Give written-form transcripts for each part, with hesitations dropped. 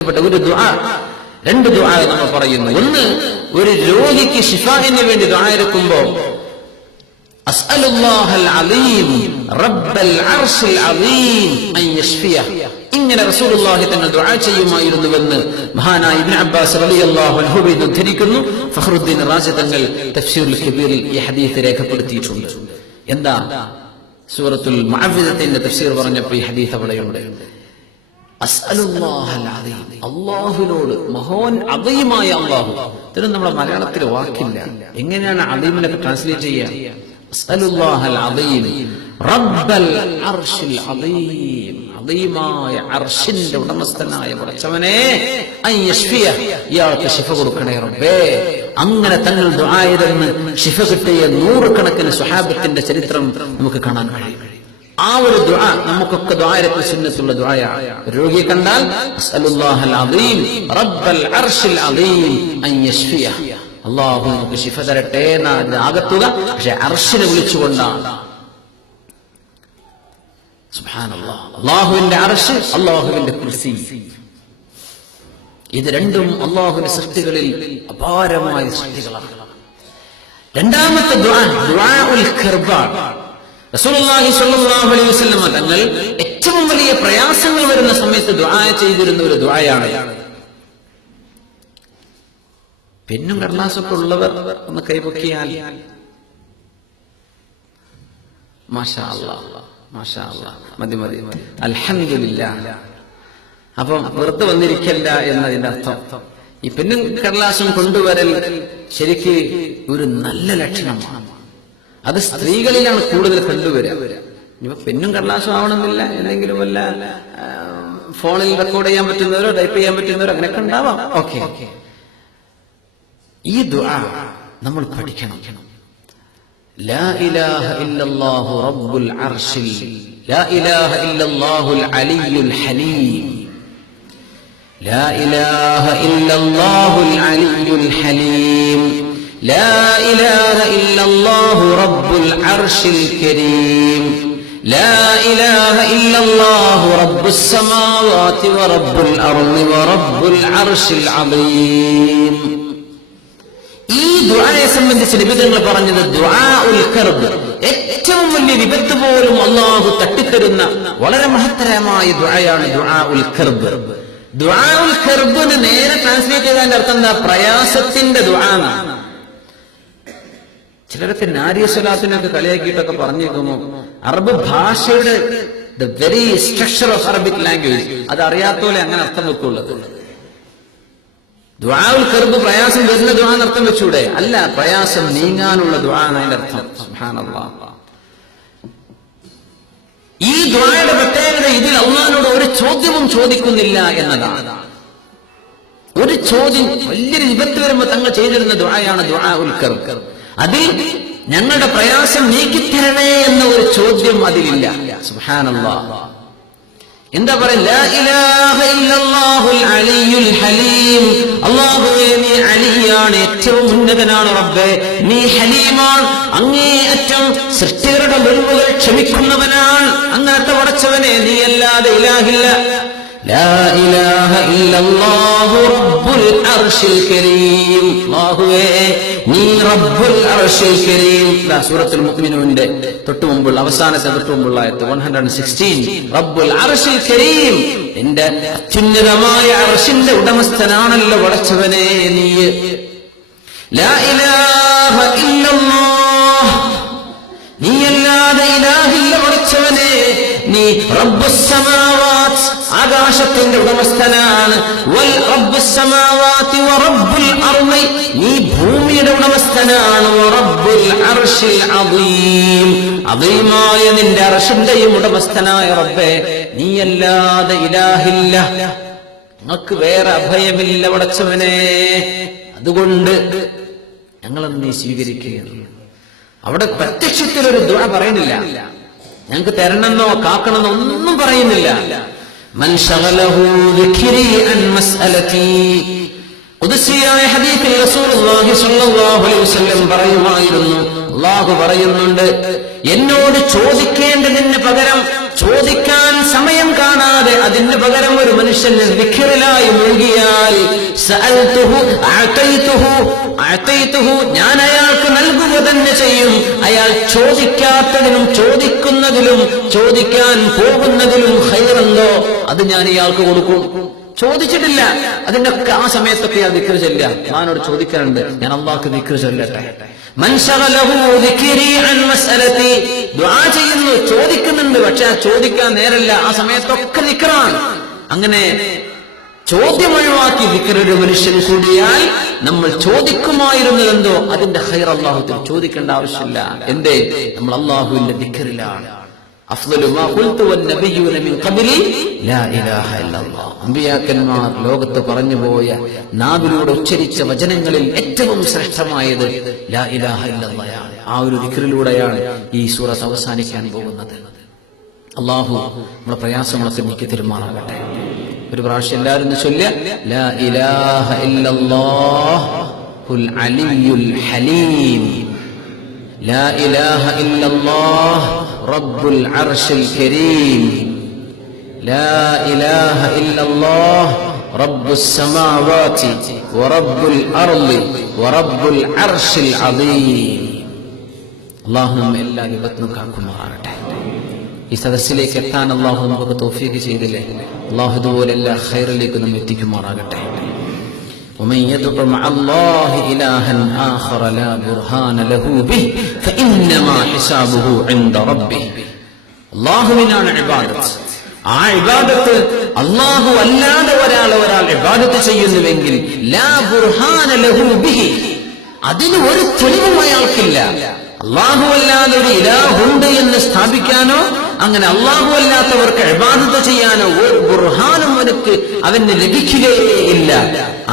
ഒരു ദുആ, രണ്ട് ദുആ നമ്മൾ പറയുന്നു. ഒന്ന്, ഒരു രോഗിക്ക് ശിഫാഇന് വേണ്ടി ദുആ എടുക്കുമ്പോൾ അസ്അലുല്ലാഹൽ അലീം റബ്ബൽ അർശിൽ അലീം അൻ യശ്ഫിയഹ്, ഇങ്ങനെ റസൂലുള്ളാഹി തങ്ങൾ ദുആ ചെയ്യുമായിരുന്നുവെന്ന് മഹാനായ ഇബ്നു അബ്ബാസ് റളിയല്ലാഹു അൻഹു ഉദ്ധരിക്കുന്നു. ഫഖ്റുദ്ദീൻ റാസി തങ്ങൾ തഫ്സീറുൽ കബീറിൽ ഈ ഹദീസ് രേഖപ്പെടുത്തിയിട്ടുണ്ട്. എന്താ സൂറത്തുൽ മുഅവ്വിദത്തിന്റെ തഫ്സീർ പറഞ്ഞപ്പോൾ ഈ ഹദീസ് അവിടെയുണ്ട്. അസ്അലുല്ലാഹൽ അലീം, അല്ലാഹുവിനോട്, മഹാൻ അദീമായ അല്ലാഹു. ഇതിന് നമ്മുടെ മലയാളത്തിൽ വാക്കില്ല. എങ്ങനെയാണ് അദീമിനൊക്കെ ട്രാൻസ്ലേറ്റ് ചെയ്യുക? അസ്അലുല്ലാഹൽ അലീം റബ്ബൽ അർശിൽ അലീം, അദീമായ അർശിന്റെ ഉടമസ്ഥനായ പടച്ചവനെ അൻ യശ്ഫിയഹ്, ഇയാൾക്ക് ശിഫ കൊടുക്കണേ റബ്ബേ. അങ്ങനെ തങ്ങൾ ദുആ ചെയ്തെന്ന് ശിഫ കിട്ടിയ നൂറുകണക്കിന് സ്വഹാബത്തിന്റെ ചരിത്രം നമുക്ക് കാണാൻ കഴിയും. ആ ഒരു ദുആ നമുക്കൊക്കെ ദുആയിരത്തിൽ സുന്നത്തുള്ള ദുആയാണ്. രോഗിയെ കണ്ടാൽ അസ്അലുല്ലാഹൽ അലീം റബ്ബൽ അർശിൽ അലീം അൻ യശ്ഫിയഹ്, അല്ലാഹു നമുക്ക് ശിഫ തരട്ടെ എന്നാണ് ആകത്തുക. പക്ഷെ അർശിനെ വിളിച്ചുകൊണ്ടാണ്. സുബ്ഹാനല്ലാഹ്, അല്ലാഹുവിന്റെ അർശ്, അല്ലാഹുവിന്റെ കുർസി, ഇത് രണ്ടും അല്ലാഹുവിന്റെ സൃഷ്ടികളിൽ അപാരമായ സൃഷ്ടികളാണ്. രണ്ടാമത്തെ ദുആ ദുആഉൽ ഖർബ. റസൂലുള്ളാഹി സ്വല്ലല്ലാഹു അലൈഹി വസല്ലം തങ്ങൾ ഏറ്റവും വലിയ പ്രയാസങ്ങൾ വരുന്ന സമയത്ത് ദുആ ചെയ്തിരുന്ന ഒരു ദുആയാണ്. പെന്നും കടലാസൊക്കെ ഉള്ളവർ ഒന്ന് കൈപൊക്കിയാൽ മാഷാ അല്ലാഹ്, മാഷാ അല്ലാഹ്, മതി മതി, അൽഹംദുലില്ലാഹ്. അപ്പം വെറുതെ വന്നിരിക്കല്ല എന്നതിന്റെ അർത്ഥം. ഈ പെന്നും കടലാസും കൊണ്ടുവരൽ ശരിക്ക് ഒരു നല്ല ലക്ഷണമാണ്. അത് സ്ത്രീകളിലാണ് കൂടുതൽ കണ്ടുവരിക. ഇനിയിപ്പോ പെന്നും കടലാസും ആവണമെന്നില്ല, എന്തെങ്കിലും വല്ല ഫോണിൽ റെക്കോർഡ് ചെയ്യാൻ പറ്റുന്നവരോ ടൈപ്പ് ചെയ്യാൻ പറ്റുന്നവരോ അങ്ങനെയൊക്കെ ഉണ്ടാവാം. ഓക്കെ, ഈ ദുആ നമ്മൾ പഠിക്കണം. ലാ ഇലാഹ ഇല്ലല്ലാഹു റബ്ബുൽ അർശിൽ, ലാ ഇലാഹ ഇല്ലല്ലാഹുൽ അലിയ്യുൽ ഹലീം, ലാ ഇലാഹ ഇല്ലല്ലാഹുൽ അലിയ്യുൽ ഹലീം, ലാ ഇലാഹ ഇല്ലല്ലാഹു റബ്ബുൽ അർശിൽ കരീം, ലാ ഇലാഹ ഇല്ലല്ലാഹു റബ്ബുസ് സമാവാതി വ റബ്ബുൽ അർളി വ റബ്ബുൽ അർശിൽ അദീം. ഈ ദുആയെ സംബന്ധിച്ച് നിബിധങ്ങൾ പറഞ്ഞത് ദുആഉൽ ഖർബ്, ഏറ്റവും വലിയ വിപത്ത് പോലും അല്ലാഹു തട്ടിത്തരുന്ന വളരെ മഹത്തരമായ ദുആയാണ് ദുആഉൽ ഖർബ്. ദുആഉൽ ഖർബിന് നേരെ ട്രാൻസ്ലേറ്റ് ചെയ്തതിന്റെ അർത്ഥം എന്താ? പ്രയാസത്തിന്റെ ദുആ എന്നാണ്. ചിലരൊക്കെ നാരിയ സ്വലാത്തിനൊക്കെ കളിയാക്കിയിട്ടൊക്കെ പറഞ്ഞേക്കുന്നു. അറബ് ഭാഷയുടെ the very structure of Arabic language അത് അറിയാത്തോലെ അങ്ങനെ അർത്ഥം വെക്കുള്ളത്. ദുആഉൽ ഖർബ് പ്രയാസം വരുന്ന ദുആ എന്നർത്ഥം വെച്ചൂടെ? അല്ല, പ്രയാസം നീങ്ങാനുള്ള ദുആ എന്നതിന്റെ അർത്ഥം. സുബ്ഹാനല്ലാഹ്. ഈ ദുആയുടെ പ്രത്യേകത ഇതിൽ അല്ലാഹുവിനോട് ഒരു ചോദ്യവും ചോദിക്കുന്നില്ല എന്നതാണ്. ഒരു ചോദ്യം, വലിയൊരു വിപത്ത് വരുമ്പോൾ തങ്ങൾ ചെയ്തിരുന്ന ദുആയാണ് ദുആഉൽ ഖർബ്. അതിൽ ഞങ്ങളുടെ പ്രയാസം നീക്കിത്തരണേ എന്ന ഒരു ചോദ്യം അതിലില്ല. സുബ്ഹാനല്ലാഹ്. എന്താ പറയുക? ലാ ഇലാഹ ഇല്ലല്ലാഹുൽ അലിയ്യുൽ ഹലീം, അല്ലാഹുവേ നീ അലിയാണ്, ഏറ്റവും ഉന്നതനാണ് റബ്ബേ. നീ ഹലീമാണ്, അങ്ങേയറ്റം സൃഷ്ടികളുടെ മുൻപുകൾ ക്ഷമിക്കുന്നവനാണ്. അങ്ങനത്തെ പടച്ചവനെ, നീ അല്ലാതെ ഇലാഹില്ല. ലാ ഇലാഹ ഇല്ലല്ലാഹു റബ്ബുൽ അർശിൽ കരീം, അല്ലാഹുവേ നീ റബ്ബുൽ അർശിൽ കരീം. സൂറത്തുൽ മുഅ്മിനൂന്റെ തൊട്ടുമുമ്പുള്ള അവസാനത്തെ തൊട്ടുമുമ്പുള്ള ആയത്ത് 116. റബ്ബുൽ അർശിൽ കരീം, നിന്റെ അത്യുന്നതമായ അർശിന്റെ ഉടമസ്ഥനാണല്ലോ പടച്ചവനെ നീ. ലാ ഇലാഹ ഇല്ലല്ലാഹ്, നീ അല്ലാതെ ഇലാഹില്ല പടച്ചവനെ. നീ റബ്ബുസ് സമാവാത്ത്, ആകാശത്തിന്റെ ഉടമസ്ഥനാണ്. വൽ റബ്ബുസ് സമാവാതി വ റബ്ബുൽ അർളി, നീ ഭൂമിയുടെ ഉടമസ്ഥനാണ്. വ റബ്ബുൽ അർശിൽ അദീം, അദീമായ നിന്റെ അർശിന്റെയും ഉടമസ്ഥനായ റബ്ബേ, നീയല്ലാതെ ഇലാഹില്ല, ഞങ്ങൾക്ക് വേറെ അഭയമില്ല പടച്ചവനെ. അതുകൊണ്ട് ഞങ്ങളെന്ന് നീ സ്വീകരിക്കുകയാണ്. അവിടെ പ്രത്യക്ഷത്തിൽ ഒരു ദുആ പറയുന്നില്ല, ഞങ്ങൾക്ക് തരണമെന്നോ കാക്കണമെന്നോ ഒന്നും പറയുന്നില്ല. മൻ ശഗലഹു ദിക്രി അൻ മസ്അലതി, ഖുദ്സിയായ ഹദീസിൽ റസൂലുള്ളാഹി സ്വല്ലല്ലാഹു അലൈഹി വസല്ലം പറയുമായിരുന്നു, അല്ലാഹു പറയുന്നുണ്ട്, എന്നോട് ചോദിക്കേണ്ടതിന് പകരം ചോദിക്കാൻ സമയം കാണാതെ അതിന് പകരം ഒരു മനുഷ്യൻ ദിക്റിലായി മുഴുകിയാൽ ഞാൻ അയാൾക്ക് നൽകുക തന്നെ ചെയ്യും. അയാൾ ചോദിക്കാത്തതിനും ചോദിക്കുന്നതിലും ചോദിക്കാൻ പോകുന്നതിലും ഖൈറുണ്ടോ അത് ഞാൻ ഇയാൾക്ക് കൊടുക്കും. ചോദിച്ചിട്ടില്ല, അതിന്റെ ഒക്കെ ആ സമയത്തൊക്കെ ഞാൻ ദിക്ർ ചൊല്ലുക. ഞാനോട് ചോദിക്കാറുണ്ട്, ഞാൻ അള്ളാഹ്ക്ക് ദിക്ർ ചൊല്ലട്ടെ. ദുആ ചെയ്യുന്നു, ചോദിക്കുന്നുണ്ട്, പക്ഷെ ചോദിക്കാൻ നേരല്ല, ആ സമയത്തൊക്കെ ദിക്റാണ്. അങ്ങനെ ചോദ്യം ഒഴിവാക്കി ദിക്ർ ഒരു മനുഷ്യൻ കൂടിയാൽ നമ്മൾ ചോദിക്കുമായിരുന്നതെന്തോ അതിന്റെ ഖൈർ അല്ലാഹുവിൽ ചോദിക്കേണ്ട ആവശ്യമില്ല. എന്തേ? നമ്മൾ അല്ലാഹുവിന്റെ ദിക്റിലാണ്. അഫ്ളലു മാ ഖുൽതു വന്നബിയ്യൂന മിൻ ഖബ്ലി ലാ ഇലാഹ ഇല്ലല്ലാഹ്. അമ്പിയാക്കന്മാർ ലോകത്ത് പറഞ്ഞുപോയ നാവിലൂടെ ഉച്ചരിച്ച വചനങ്ങളിൽ ഏറ്റവും ശ്രേഷ്ഠമായത് ലാ ഇലാഹ ഇല്ലല്ലാഹ്. ആ ഒരു ദിക്റിലൂടെയാണ് ഈ സൂറത്ത് അവസാനിക്കാൻ പോകുന്നത്. അല്ലാഹു നമ്മുടെ പ്രയാസങ്ങളൊക്കെ നീക്കി തരുമാറാകട്ടെ. ഒരു പ്രാവശ്യം എല്ലാവരും ചൊല്ലുക, ലാ ഇലാഹ ഇല്ലല്ലാഹുൽ അലിയ്യുൽ ഹലീം, ലാ ഇലാഹ ഇല്ലല്ലാഹ് റബ്ബുൽ അർശിൽ കരീം, ലാ ഇലാഹ ഇല്ലല്ലാഹ് റബ്ബുസ് സമാവാതി വറബ്ബുൽ അർളി വറബ്ബുൽ അർശിൽ അദീം. അല്ലാഹു നമ്മെ എല്ലാ വിപത്തിനും കാക്കുമാറാകട്ടെ. ഈ സദസ്സിലേക്ക് എത്താൻ അല്ലാഹു നമുക്ക് തൗഫീഖ് ചെയ്തില്ലേ? അല്ലാഹു ഇതുപോലെ എല്ലാ ഖൈറിലേക്ക് നമ്മെ എത്തിക്കുമാറാകട്ടെ. ومن يدع مع الله إلها آخر لا برهان له به فإنما حسابه عند ربه. അല്ലാഹുവിനാണ് ഇബാദത്ത്. ആ ഇബാദത്ത് അല്ലാഹു അല്ലാതെ ഒരാൾ ഇബാദത്ത് ചെയ്യുന്നുവെങ്കിൽ ലാ ബുർഹാന ലഹു ബിഹി, അതിന് ഒരു തെളിവും അയാൾക്കില്ല. അല്ലാഹു അല്ലാതെ ഒരു ഇലാഹുണ്ട് എന്ന് സ്ഥാപിക്കാനോ അങ്ങനെ അല്ലാഹു അല്ലാത്തവർക്ക് ഇബാദത്ത് ചെയ്യാനോ ഒരു ബുർഹാനും അവന് ലഭിക്കുകയില്ല.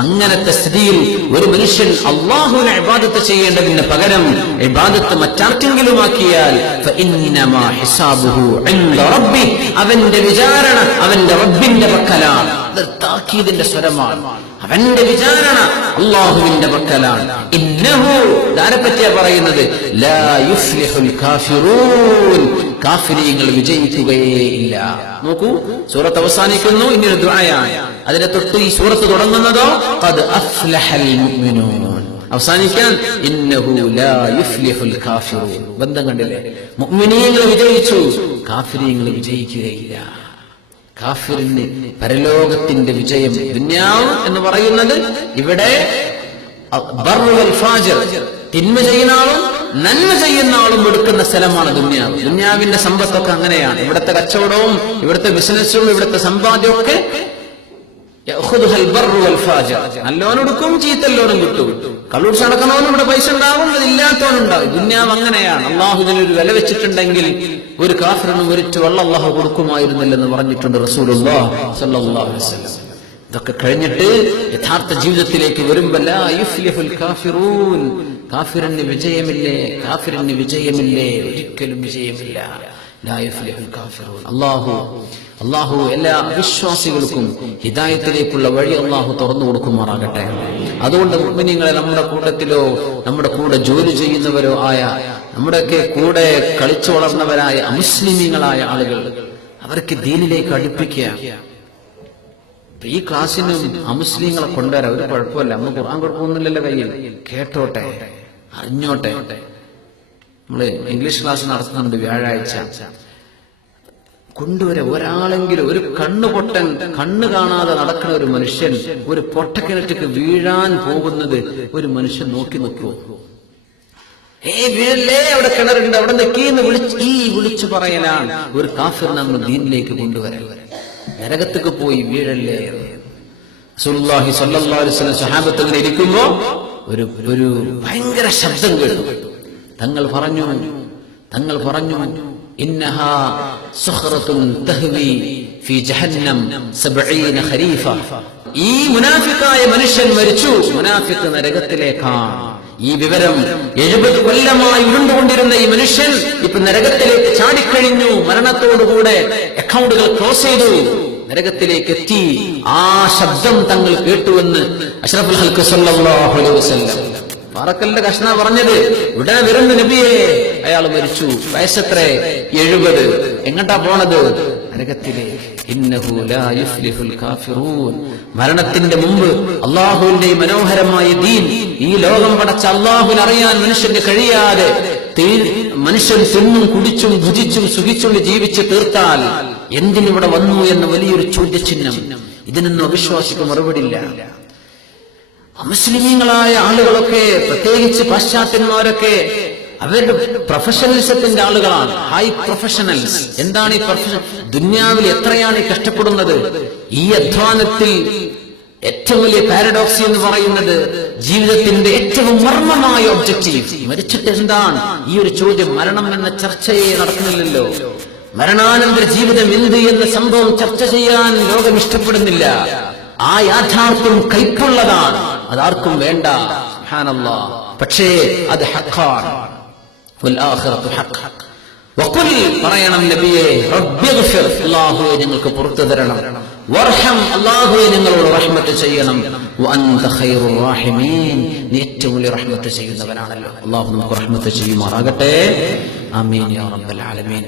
അങ്ങനത്തെ സ്ഥിതിയിൽ ഒരു മനുഷ്യൻ അല്ലാഹുവിനെ ഇബാദത്ത് ചെയ്യേണ്ടതിന് പകരം ഇബാദത്ത് മറ്റാർക്കെങ്കിലും ആക്കിയാൽ ഫഇന്നമാ ഹിസാബുഹു ഇൻദ റബ്ബി, അവന്റെ വിചാരണ അവന്റെ റബ്ബിന്റെ പക്കലാണ്. അത് താക്കീദിന്റെ സ്വരമാണ്. അവന്റെ വിചാരണ അല്ലാഹുവിന്റെ പക്കലാണ്. ഇന്നഹു, ആരെപ്പറ്റിയാ പറയുന്നത്? ലാ യുഫ്ലിഹുൽ കാഫിറൂൻ, കാഫിരീങ്ങൾ വിജയിക്കുകയില്ല. നോക്കൂ, സൂറത്ത് അവസാനിക്കുന്നു, ഇനിയൊരു ദുആയാണ്. അതിനെ തൊട്ട് ഈ സൂറത്ത് തുടങ്ങുന്നതോ ഖദ് അഫ്ലഹൽ മുഅ്മിനൂൻ, അവസാനിക്കാൻ ഇന്നഹു ലാ യുഫ്ലിഹുൽ കാഫിറൂൻ. ബന്ധം കണ്ടില്ലേ? മുഅ്മിനീങ്ങൾ വിജയിച്ചു, കാഫിരീങ്ങൾ വിജയിക്കുകയില്ല. കാഫിറിന് പരലോകത്തിന്റെ വിജയം. ദുനിയാവ് എന്ന് പറയുന്നത് ഇവിടെ ബർറു വൽ ഫാജിർ, തിന്മ ചെയ്യുന്ന ആളും നന്മ ചെയ്യുന്ന ആളും എടുക്കുന്ന സ്ഥലമാണ് ദുനിയാവ്. ദുനിയാവിന്റെ സമ്പത്തൊക്കെ അങ്ങനെയാണ്. ഇവിടുത്തെ കച്ചവടവും ഇവിടുത്തെ ബിസിനസ്സും ഇവിടുത്തെ സമ്പാദ്യവും ഒക്കെ നല്ലോനെടുക്കും, ചീത്തല്ലോനും കിട്ടും. കള്ളുടിച്ച് നടക്കണവനും ഇവിടെ പൈസ ഉണ്ടാവും, അതില്ലാത്തവനുണ്ടാവും. ദുനിയാവ് അങ്ങനെയാണ്. അള്ളാഹു ഇതിനൊരു വില വെച്ചിട്ടുണ്ടെങ്കിൽ ഒരു കാഫിറിനും ഒരിറ്റ് വെള്ളം അള്ളാഹു കൊടുക്കുമായിരുന്നില്ലെന്ന് പറഞ്ഞിട്ടുണ്ട് റസൂലുള്ളാഹി സ്വല്ലല്ലാഹു അലൈഹി വസല്ലം. ഇതൊക്കെ കഴിഞ്ഞിട്ട് യഥാർത്ഥ ജീവിതത്തിലേക്ക് വരുമ്പോൾ ലാ യുഫ്ലിഹുൽ കാഫിറൂൻ, കാഫിറിന് വിജയമില്ലേ, കാഫിറിന് വിജയമില്ലേ, ഒരിക്കലും വിജയമില്ല. ലാ യുഫ്ലിഹുൽ കാഫിറൂൻ. അല്ലാഹു എല്ലാ അവിശ്വാസികൾക്കും ഹിദായത്തിലേക്കുള്ള വഴി അല്ലാഹു തുറന്നു കൊടുക്കുമാറാകട്ടെ. അതുകൊണ്ട് മുഅ്മിനീങ്ങളെ, നമ്മുടെ കൂട്ടത്തിലോ നമ്മുടെ കൂടെ ജോലി ചെയ്യുന്നവരോ ആയ, നമ്മുടെയൊക്കെ കൂടെ കളിച്ചു വളർന്നവരായ അമുസ്ലിമീങ്ങളായ ആളുകൾ, അവർക്ക് ദീനിലേക്ക് അടുപ്പിക്കുക. ഈ ക്ലാസ്സിനും അമുസ്ലിങ്ങളെ കൊണ്ടുവരാം, ഒരു കുഴപ്പമില്ല. നമ്മൾ ഖുർആൻ കുഴപ്പമൊന്നുമില്ലല്ലോ കയ്യിൽ, കേട്ടോട്ടെ, അറിഞ്ഞോട്ടെ. നമ്മള് ഇംഗ്ലീഷ് ക്ലാസ് നടത്തുന്നുണ്ട് വ്യാഴാഴ്ച. കൊണ്ടുവരാം ഒരാളെങ്കിലും. ഒരു കണ്ണുപൊട്ടൻ, കണ്ണ് കാണാതെ നടക്കുന്ന ഒരു മനുഷ്യൻ ഒരു പൊട്ടക്കിണറ്റിക്ക് വീഴാൻ പോകുന്നത് ഒരു മനുഷ്യൻ നോക്കി നിൽക്കുമോ? വീഴല്ലേ, അവിടെ കിണറുണ്ട്, അവിടെ നിൽക്കീന്ന് വിളിച്ചു പറയലാണ് ഒരു കാഫിറിനെ നമ്മൾ ദീനിലേക്ക് കൊണ്ടുവരാൻ. നരകത്തേക്ക് പോയി വീഴല്ലേ. റസൂലുള്ളാഹി സ്വല്ലല്ലാഹു അലൈഹി വസല്ലം സ്വഹാബത്ത് അങ്ങനെ ഇരിക്കുമ്പോ ഒരു ഭയങ്കര ശബ്ദം കേട്ടു. തങ്ങൾ പറഞ്ഞു ഇന്നഹാ സുഖറത്തുൻ തഹ്വി ഫീ ജഹന്നം 70 ഖരീഫ. ഈ മുനാഫിക്കായ മനുഷ്യൻ മരിച്ചു, മുനാഫിക്ക് നരകത്തിലേക്കാണ്. ഈ വിവരം 70 കൊല്ലമായി ഉരുണ്ടുകൊണ്ടിരുന്ന ഈ മനുഷ്യൻ ഇപ്പൊ നരകത്തിലേക്ക് ചാടിക്കഴിഞ്ഞു. മരണത്തോടുകൂടെ അക്കൗണ്ടുകൾ ക്ലോസ് ചെയ്തു, നരകത്തിലേക്ക് എത്തി. ആ ശബ്ദം തങ്ങൾ കേട്ടുവെന്ന് അഷ്റഫുൽ ഖൽഖ് സ്വല്ലല്ലാഹു അലൈഹി വസല്ലം. പാറക്കലിന്റെ കഷ്ണ പറഞ്ഞത്, ഉടനെ വരുന്ന നബിയെ, അയാൾ മരിച്ചു. വയസ്സെത്രേ? 70. എങ്ങട്ടാ പോണത്? നരകത്തിലേക്ക്. ഇന്നഹു ലാ യുഫ്ലിഹുൽ കാഫിറൂൻ. മരണത്തിന്റെ മുമ്പ് അള്ളാഹുവിന്റെ മനോഹരമായ ദീൻ, ഈ ലോകം പടച്ച അള്ളാഹുവിനെ അറിയാൻ മനുഷ്യന് കഴിയാതെ മനുഷ്യൻ തിന്നും കുടിച്ചും ഭുജിച്ചും സുഖിച്ചും ജീവിച്ച് തീർത്താൽ എന്തിനിവിടെ വന്നു എന്ന വലിയൊരു ചോദ്യചിഹ്നം. ഇതിനൊന്നും അവിശ്വാസിക്ക് മറുപടിയില്ല. അമുസ്ലിമീങ്ങളായ ആളുകളൊക്കെ, പ്രത്യേകിച്ച് പാശ്ചാത്യന്മാരൊക്കെ അവരുടെ പ്രൊഫഷണലിസത്തിന്റെ ആളുകളാണ്, ഹൈ പ്രൊഫഷണൽസ്. എന്താണ് ഈ പ്രൊഫഷൻ? ദുന്യാവിൽ എത്രയാണ് ഈ കഷ്ടപ്പെടുന്നത്? ഈ അധ്വാനത്തിൽ ഏറ്റവും വലിയ പാരഡോക്സ് എന്ന് പറയുന്നത് ജീവിതത്തിന്റെ ഏറ്റവും മർമ്മമായ ഒബ്ജക്റ്റീവ് മരിച്ചിട്ട് എന്താണ്? ഈ ഒരു ചോദ്യം, മരണം എന്ന ചർച്ചയെ നടക്കുന്നില്ലല്ലോ. മരണാനന്തര ജീവിതം എന്ത് എന്ന സംഭവം ചർച്ച ചെയ്യാൻ ലോകം ഇഷ്ടപ്പെടുന്നില്ല. ആ യാഥാർത്ഥ്യം കൈപ്പുള്ളതാണ്, അതാർക്കും വേണ്ട. സുബ്ഹാനല്ലാഹ്. പക്ഷേ അത് ഹഖാണ്. വൽ ആഖിറതു ഹഖ്. വഖുൽ, പറയണം നബിയേ, റബ്ബിഗ്ഫിർ, അല്ലാഹുവേ ഞങ്ങൾക്ക് പുറത്തു തരണം. വർഹം, അല്ലാഹുവേ ഞങ്ങളോട് റഹ്മത്ത് ചെയ്യണം. വഅൻത ഖൈറുർ റഹീമീൻ, നീ ഏറ്റവും വലിയ റഹ്മത്ത് ചെയ്യുന്നവനാണല്ലോ. അല്ലാഹു നമുക്ക് റഹ്മത്ത് ചെയ്യുമാറാകട്ടെ. ആമീൻ യാ റബ്ബൽ ആലമീൻ.